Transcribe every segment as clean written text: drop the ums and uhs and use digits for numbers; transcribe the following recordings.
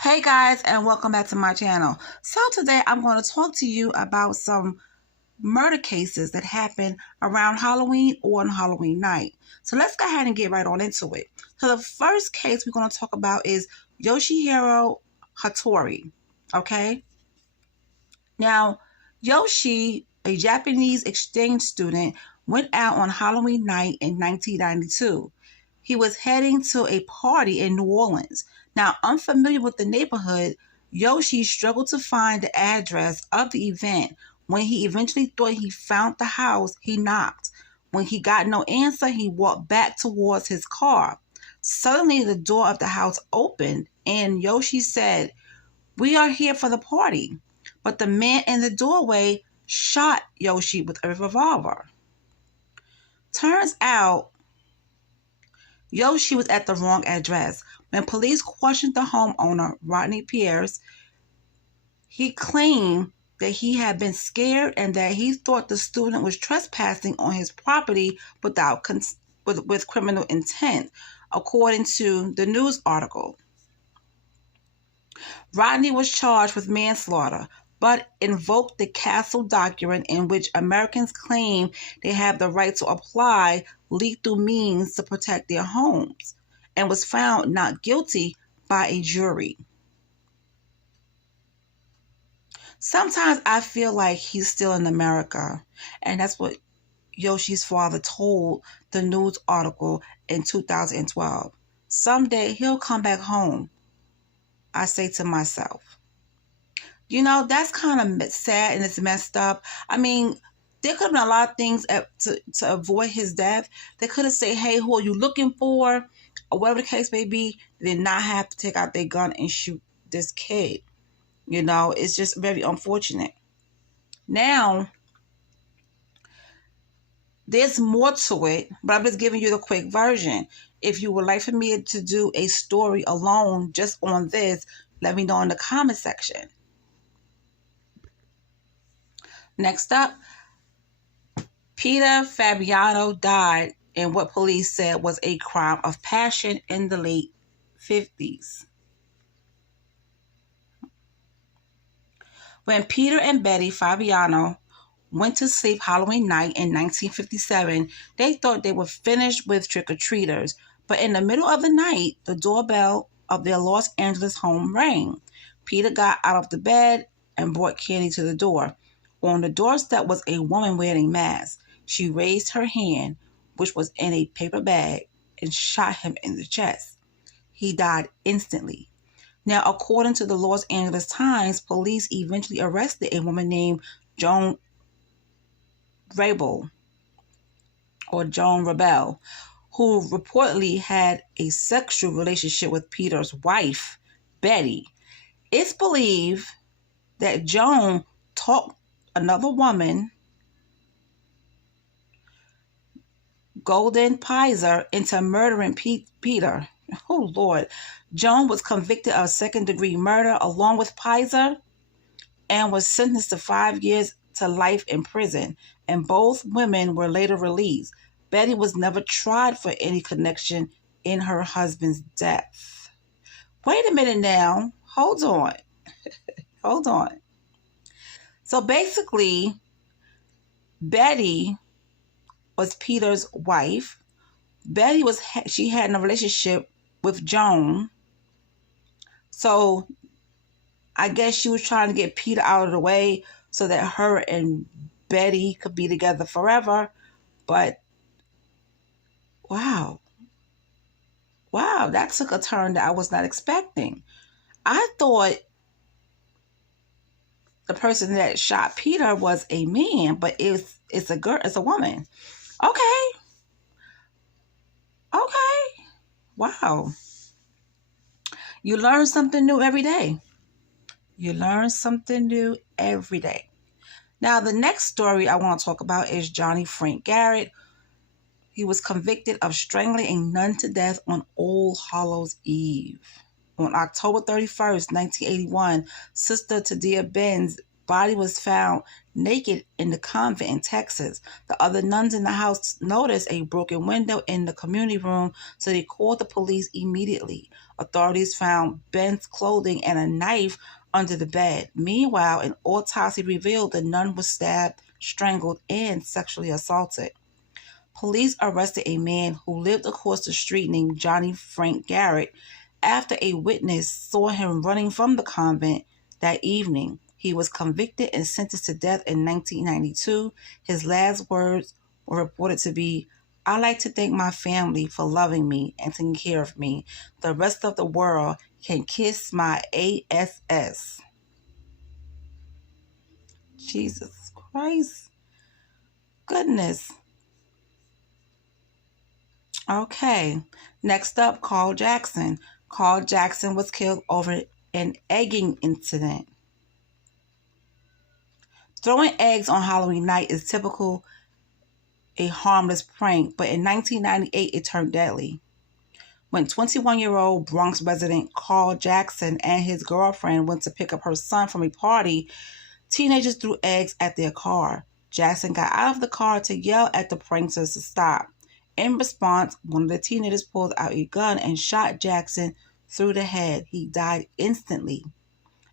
Hey guys, and welcome back to my channel. So today I'm going to talk to you about some murder cases that happen around Halloween or on Halloween night. So let's go ahead and get right on into it. So the first case we're going to talk about is Yoshi Hattori. Okay? Now, Yoshi, a Japanese exchange student, went out on Halloween night in 1992. He was heading to a party in New Orleans. Now, unfamiliar with the neighborhood, Yoshi struggled to find the address of the event. When he eventually thought he found the house, he knocked. When he got no answer, he walked back towards his car. Suddenly, the door of the house opened, and Yoshi said, "We are here for the party." But the man in the doorway shot Yoshi with a revolver. Turns out, Yoshi was at the wrong address. When police questioned the homeowner, Rodney Pierce, he claimed that he had been scared and that he thought the student was trespassing on his property with criminal intent, according to the news article. Rodney was charged with manslaughter, but invoked the Castle Doctrine, in which Americans claim they have the right to apply lethal means to protect their homes, and was found not guilty by a jury. Sometimes I feel like he's still in America, and that's what Yoshi's father told the news article in 2012. Someday he'll come back home, I say to myself. You know, that's kind of sad and it's messed up. I mean, there could have been a lot of things to avoid his death. They could have said, "Hey, who are you looking for?" Or whatever the case may be. They did not have to take out their gun and shoot this kid. You know, it's just very unfortunate. Now, there's more to it, but I'm just giving you the quick version. If you would like for me to do a story alone just on this, let me know in the comment section. Next up, Peter Fabiano died in what police said was a crime of passion in the late 50s. When Peter and Betty Fabiano went to sleep Halloween night in 1957, they thought they were finished with trick-or-treaters. But in the middle of the night, the doorbell of their Los Angeles home rang. Peter got out of the bed and brought candy to the door. On the doorstep was a woman wearing a mask. She raised her hand, which was in a paper bag, and shot him in the chest. He died instantly. Now, according to the Los Angeles Times, police eventually arrested a woman named Joan Rabel, who reportedly had a sexual relationship with Peter's wife, Betty. It's believed that Joan talked another woman, Golden Pizer, into murdering Peter. Oh, Lord. Joan was convicted of second-degree murder along with Pizer and was sentenced to 5 years to life in prison, and both women were later released. Betty was never tried for any connection in her husband's death. Wait a minute now. Hold on. Hold on. So basically, Betty was Peter's wife. She had a relationship with Joan. So I guess she was trying to get Peter out of the way so that her and Betty could be together forever. But wow, that took a turn that I was not expecting. I thought the person that shot Peter was a man, but it's a girl, it's a woman. Okay. Wow. You learn something new every day. You learn something new every day. Now, the next story I want to talk about is Johnny Frank Garrett. He was convicted of strangling a nun to death on All Hallows Eve. On October 31st, 1981, Sister Tadia Ben's body was found naked in the convent in Texas. The other nuns in the house noticed a broken window in the community room, so they called the police immediately. Authorities found Ben's clothing and a knife under the bed. Meanwhile, an autopsy revealed the nun was stabbed, strangled, and sexually assaulted. Police arrested a man who lived across the street named Johnny Frank Garrett after a witness saw him running from the convent that evening. He was convicted and sentenced to death in 1992. His last words were reported to be, "I like to thank my family for loving me and taking care of me. The rest of the world can kiss my ass." Jesus Christ. Goodness. Okay. Next up, Karl Jackson. Karl Jackson was killed over an egging incident. Throwing eggs on Halloween night is typical a harmless prank, but in 1998 it turned deadly. When 21-year-old Bronx resident Karl Jackson and his girlfriend went to pick up her son from a party, teenagers threw eggs at their car. Jackson got out of the car to yell at the pranksters to stop. In response, one of the teenagers pulled out a gun and shot Jackson through the head. He died instantly,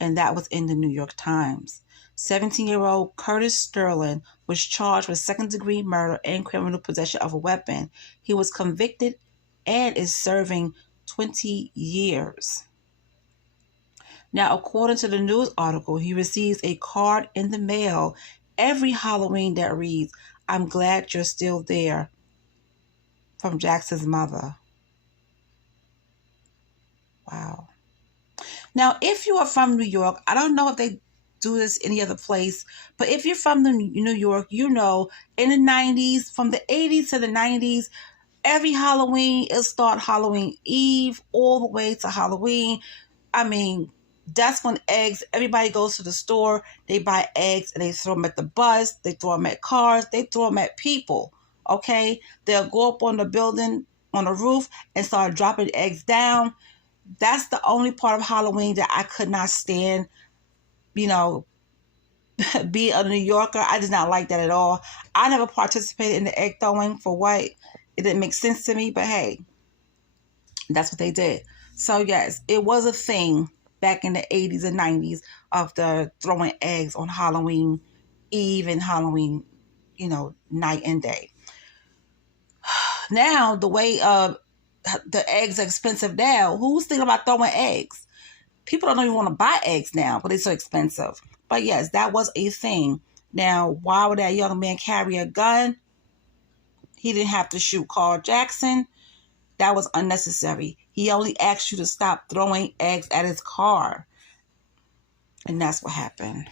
and that was in the New York Times. 17-year-old Curtis Sterling was charged with second-degree murder and criminal possession of a weapon. He was convicted and is serving 20 years. Now, according to the news article, he receives a card in the mail every Halloween that reads, "I'm glad you're still there," from Jackson's mother. Wow. Now, if you are from New York, I don't know if they do this any other place, but if you're from New York, you know, in the 90s, from the 80s to the 90s, every Halloween, it'll start Halloween Eve all the way to Halloween. I mean, that's when eggs, everybody goes to the store, they buy eggs and they throw them at the bus, they throw them at cars, they throw them at people, okay? They'll go up on the building, on the roof, and start dropping eggs down. That's the only part of Halloween that I could not stand, you know, being a New Yorker. I did not like that at all. I never participated in the egg throwing. For what? It didn't make sense to me, but hey, that's what they did. So yes, it was a thing back in the 80s and 90s of the throwing eggs on Halloween Eve and Halloween, you know, night and day. Now, the way the eggs are expensive now, who's thinking about throwing eggs? People don't even want to buy eggs now, but it's so expensive. But yes, that was a thing. Now, why would that young man carry a gun? He didn't have to shoot Karl Jackson. That was unnecessary. He only asked you to stop throwing eggs at his car. And that's what happened.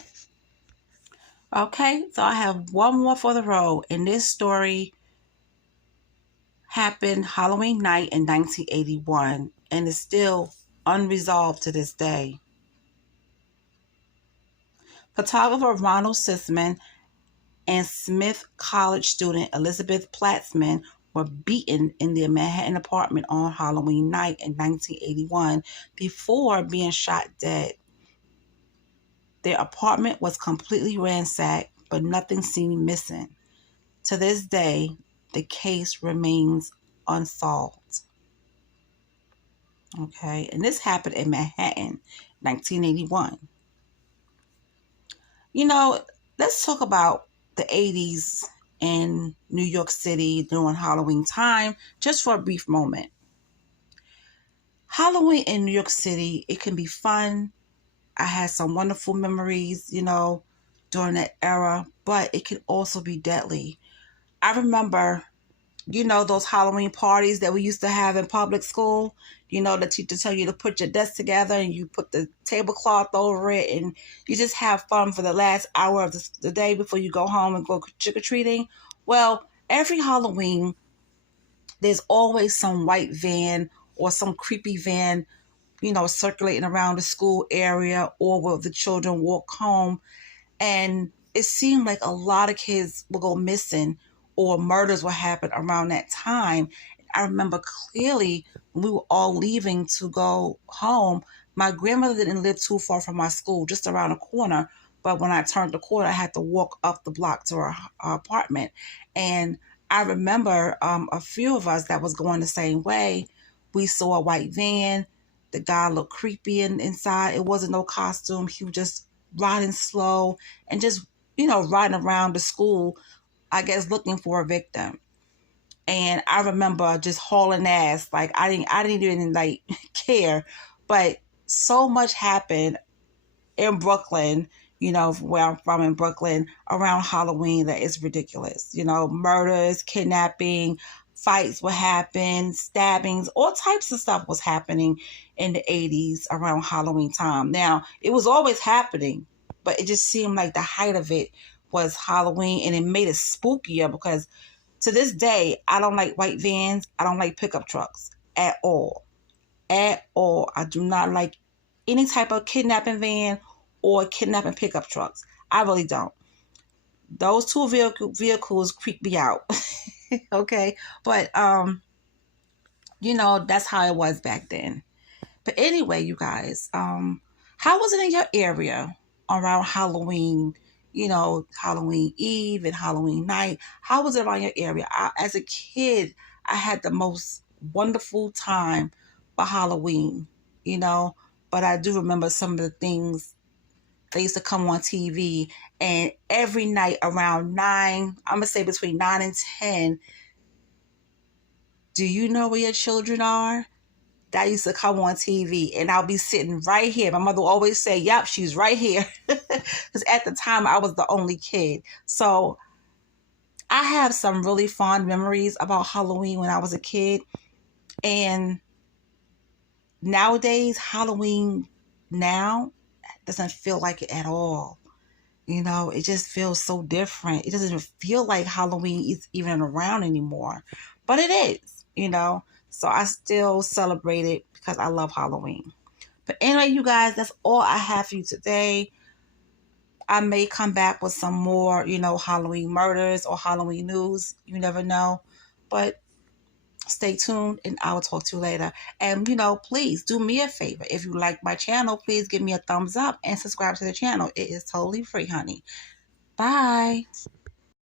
Okay, so I have one more for the road. And this story happened Halloween night in 1981 and is still unresolved to this day. Photographer Ronald Sisman and Smith College student Elizabeth Platzman were beaten in their Manhattan apartment on Halloween night in 1981 before being shot dead. Their apartment was completely ransacked, but nothing seemed missing. To this day, the case remains unsolved. Okay, and this happened in Manhattan, 1981. You know, let's talk about the 80s in New York City during Halloween time, just for a brief moment. Halloween in New York City, it can be fun. I had some wonderful memories, you know, during that era, but it can also be deadly. I remember, you know, those Halloween parties that we used to have in public school. You know, the teacher tell you to put your desk together and you put the tablecloth over it and you just have fun for the last hour of the day before you go home and go trick-or-treating. Well, every Halloween, there's always some white van or some creepy van, you know, circulating around the school area or where the children walk home. And it seemed like a lot of kids will go missing or murders will happen around that time. I remember clearly when we were all leaving to go home, my grandmother didn't live too far from my school, just around the corner. But when I turned the corner, I had to walk up the block to our apartment. And I remember a few of us that was going the same way. We saw a white van. The guy looked creepy inside. It wasn't no costume. He was just riding slow and just, riding around the school, I guess, looking for a victim. And I remember just hauling ass. Like I didn't even like care. But so much happened in Brooklyn, where I'm from in Brooklyn, around Halloween that is ridiculous. Murders, kidnapping, fights would happen, stabbings, all types of stuff was happening in the 80s around Halloween time. Now, it was always happening, but it just seemed like the height of it was Halloween, and it made it spookier because to this day, I don't like white vans. I don't like pickup trucks at all. At all. I do not like any type of kidnapping van or kidnapping pickup trucks. I really don't. Those two vehicles creep me out. Okay. But, that's how it was back then. But anyway, you guys, how was it in your area around Halloween? Halloween Eve and Halloween night. How was it around your area? As a kid, I had the most wonderful time for Halloween, but I do remember some of the things that used to come on TV, and every night around 9, I'm going to say between 9 and 10, do you know where your children are? That used to come on TV, and I'll be sitting right here. My mother would always say, yep, she's right here. Because at the time, I was the only kid. So I have some really fond memories about Halloween when I was a kid. And nowadays, Halloween now doesn't feel like it at all. It just feels so different. It doesn't even feel like Halloween is even around anymore. But it is, So I still celebrate it because I love Halloween. But anyway, you guys, that's all I have for you today. I may come back with some more, Halloween murders or Halloween news. You never know. But stay tuned and I will talk to you later. And, please do me a favor. If you like my channel, please give me a thumbs up and subscribe to the channel. It is totally free, honey. Bye.